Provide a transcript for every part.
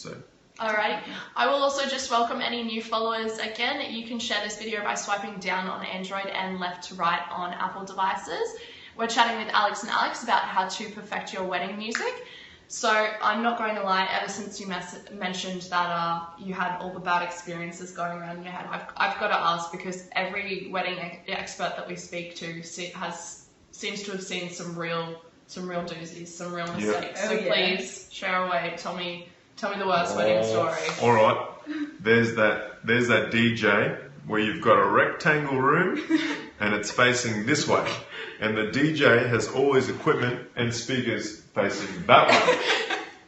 So. Alright, I will also just welcome any new followers again. You can share this video by swiping down on Android and left to right on Apple devices. We're chatting with Alex and Alex about how to perfect your wedding music. So I'm not going to lie, ever since you mentioned that you had all the bad experiences going around in your head, I've got to ask, because every wedding expert that we speak to seems to have seen some real doozies, some real mistakes. Yep. So please share away. Tell me the worst wedding story. All right. There's that DJ where you've got a rectangle room and it's facing this way, and the DJ has all his equipment and speakers facing that way.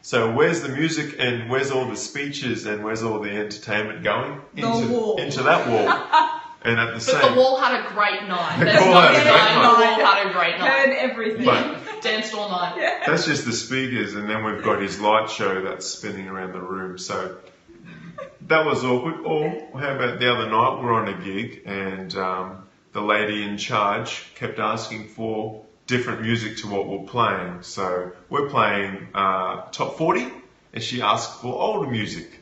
So where's the music and where's all the speeches and where's all the entertainment going? Into that wall. And at the But the wall had a great night. The wall had a great night. Heard everything. Danced all night. Yeah. That's just the speakers, and then we've got his light show that's spinning around the room. So that was awkward. Or how about the other night, we're on a gig, and the lady in charge kept asking for different music to what we're playing. So we're playing top 40, and she asked for older music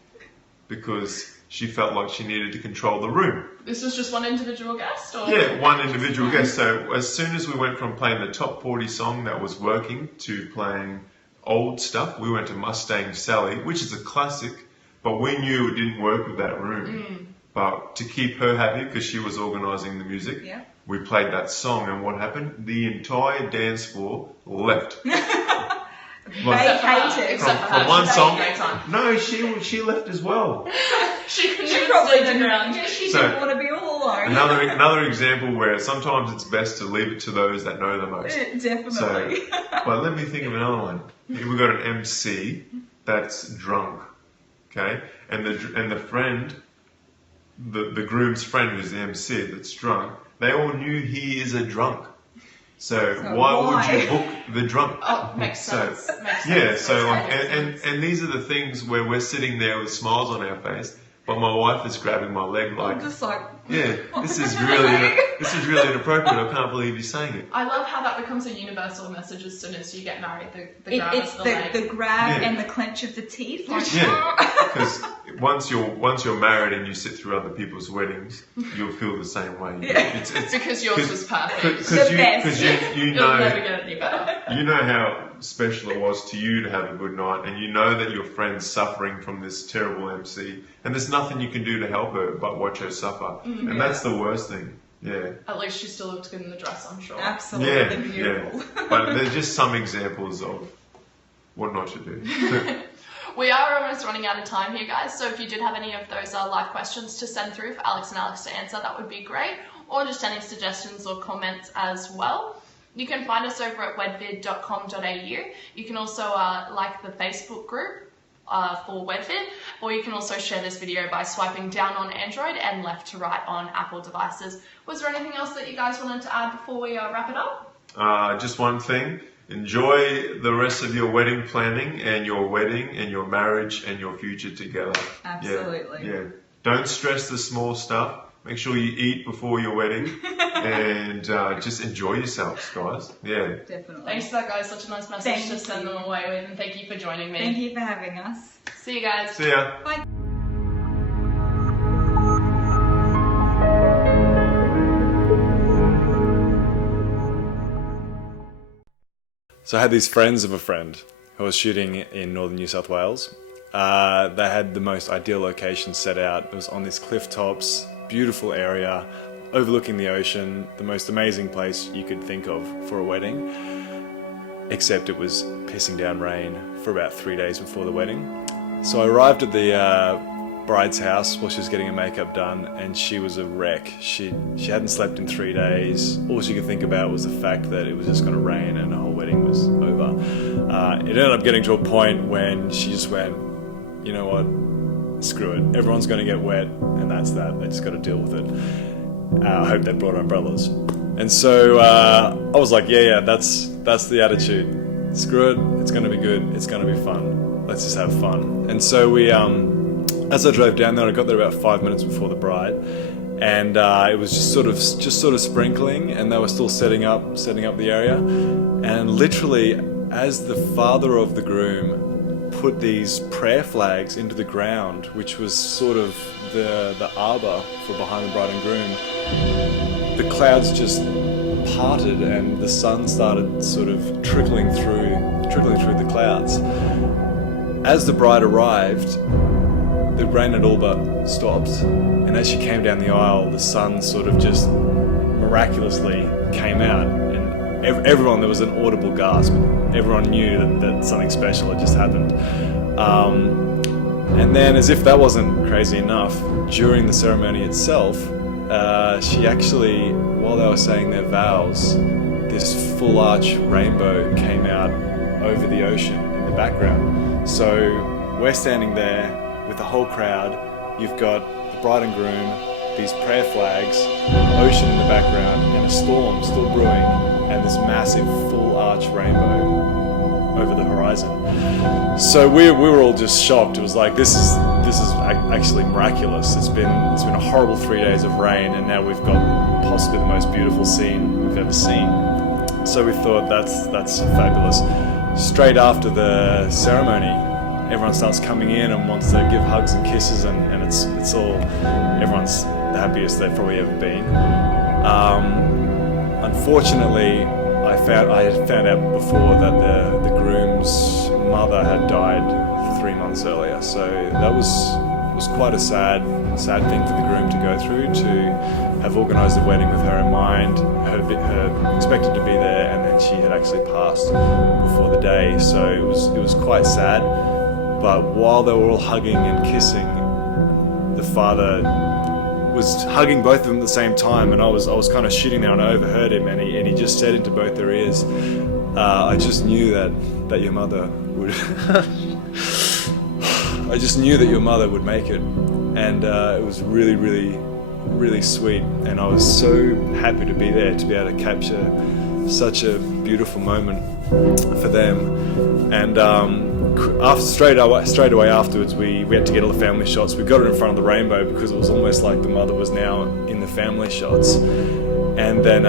because she felt like she needed to control the room. This was just one individual guest? Or? Yeah, one individual guest. So as soon as we went from playing the top 40 song that was working to playing old stuff, we went to Mustang Sally, which is a classic, but we knew it didn't work with that room. But to keep her happy, because she was organising the music, we played that song, and what happened? The entire dance floor left. Vacated. From one song. No, she left as well. She probably didn't around. Yeah, she didn't want to be all alone. Another example where sometimes it's best to leave it to those that know the most. Definitely. So, but let me think of another one. We've got an MC that's drunk, okay, and the friend, the groom's friend who's the MC that's drunk. They all knew he is a drunk. So why would you book the drunk? Oh, makes sense. Yeah, so and these are the things where we're sitting there with smiles on our face, but my wife is grabbing my leg like, I'm just like, yeah, this is really inappropriate. I can't believe you're saying it. I love how that becomes a universal message as soon as you get married. The grab of the leg. The grab and the clench of the teeth. Yeah, because once you're married and you sit through other people's weddings, you'll feel the same way. Yeah. It's because yours was perfect. Because you It'll know, never get any better. you know how special it was to you to have a good night, and you know that your friend's suffering from this terrible MC, and there's nothing you can do to help her but watch her suffer, and that's the worst thing. Yeah. At least she still looked good in the dress, I'm sure. Absolutely beautiful. Yeah. But there's just some examples of what not to do. We are almost running out of time here, guys, so if you did have any of those live questions to send through for Alex and Alex to answer, that would be great, or just any suggestions or comments as well. You can find us over at wedvid.com.au. You can also like the Facebook group for Wedvid, or you can also share this video by swiping down on Android and left to right on Apple devices. Was there anything else that you guys wanted to add before we wrap it up? Just one thing. Enjoy the rest of your wedding planning and your wedding and your marriage and your future together. Absolutely. Yeah. Don't stress the small stuff. Make sure you eat before your wedding and just enjoy yourselves, guys. Yeah. Definitely. Thanks for that, guys. Such a nice message to send them away with, and thank you for joining me. Thank you for having us. See you guys. See ya. Bye. So I had these friends of a friend who was shooting in northern New South Wales. They had the most ideal location set out. It was on these cliff tops, beautiful area, overlooking the ocean, the most amazing place you could think of for a wedding. Except it was pissing down rain for about 3 days before the wedding. So I arrived at the bride's house while she was getting her makeup done, and she was a wreck. She hadn't slept in 3 days. All she could think about was the fact that it was just going to rain and the whole wedding was over. It ended up getting to a point when she just went, you know what, screw it. Everyone's going to get wet, and that's that. They just got to deal with it. I hope they brought umbrellas. And so I was like, yeah, that's the attitude. Screw it. It's going to be good. It's going to be fun. Let's just have fun. And so we, as I drove down there, I got there about 5 minutes before the bride, and it was just sort of sprinkling, and they were still setting up the area. And literally, as the father of the groom put these prayer flags into the ground, which was sort of the arbor for behind the bride and groom, the clouds just parted and the sun started sort of trickling through the clouds. As the bride arrived, the rain had all but stopped, and as she came down the aisle, the sun sort of just miraculously came out, and everyone, there was an audible gasp. Everyone knew that something special had just happened. And then, as if that wasn't crazy enough, during the ceremony itself, she actually, while they were saying their vows, this full arch rainbow came out over the ocean in the background. So we're standing there with the whole crowd. You've got the bride and groom, these prayer flags, ocean in the background, and a storm still brewing, and this massive full arch rainbow over the horizon. So we were all just shocked. It was like, this is actually miraculous. It's been a horrible 3 days of rain, and now we've got possibly the most beautiful scene we've ever seen. So we thought that's fabulous. Straight after the ceremony, everyone starts coming in and wants to give hugs and kisses, and it's all, everyone's the happiest they've probably ever been. Unfortunately, I had found out before that the groom's mother had died 3 months earlier, so that was quite a sad thing for the groom to go through, to have organised a wedding with her in mind, her expected to be there, and then she had actually passed before the day, so it was quite sad. But while they were all hugging and kissing, the father was hugging both of them at the same time, and I was kind of shooting there, and I overheard him, and he just said into both their ears, "I just knew that your mother would." I just knew that your mother would make it, and it was really, really, really sweet, and I was so happy to be there to be able to capture such a beautiful moment for them. And straight away afterwards, we had to get all the family shots. We got it in front of the rainbow because it was almost like the mother was now in the family shots, and then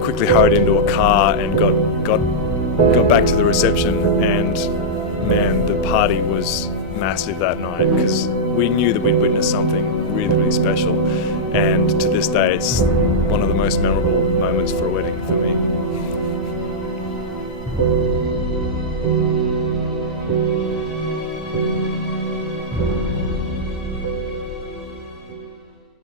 quickly hurried into a car and got back to the reception. And man, the party was massive that night because we knew that we'd witnessed something really, really special, and to this day it's one of the most memorable moments for a wedding for me.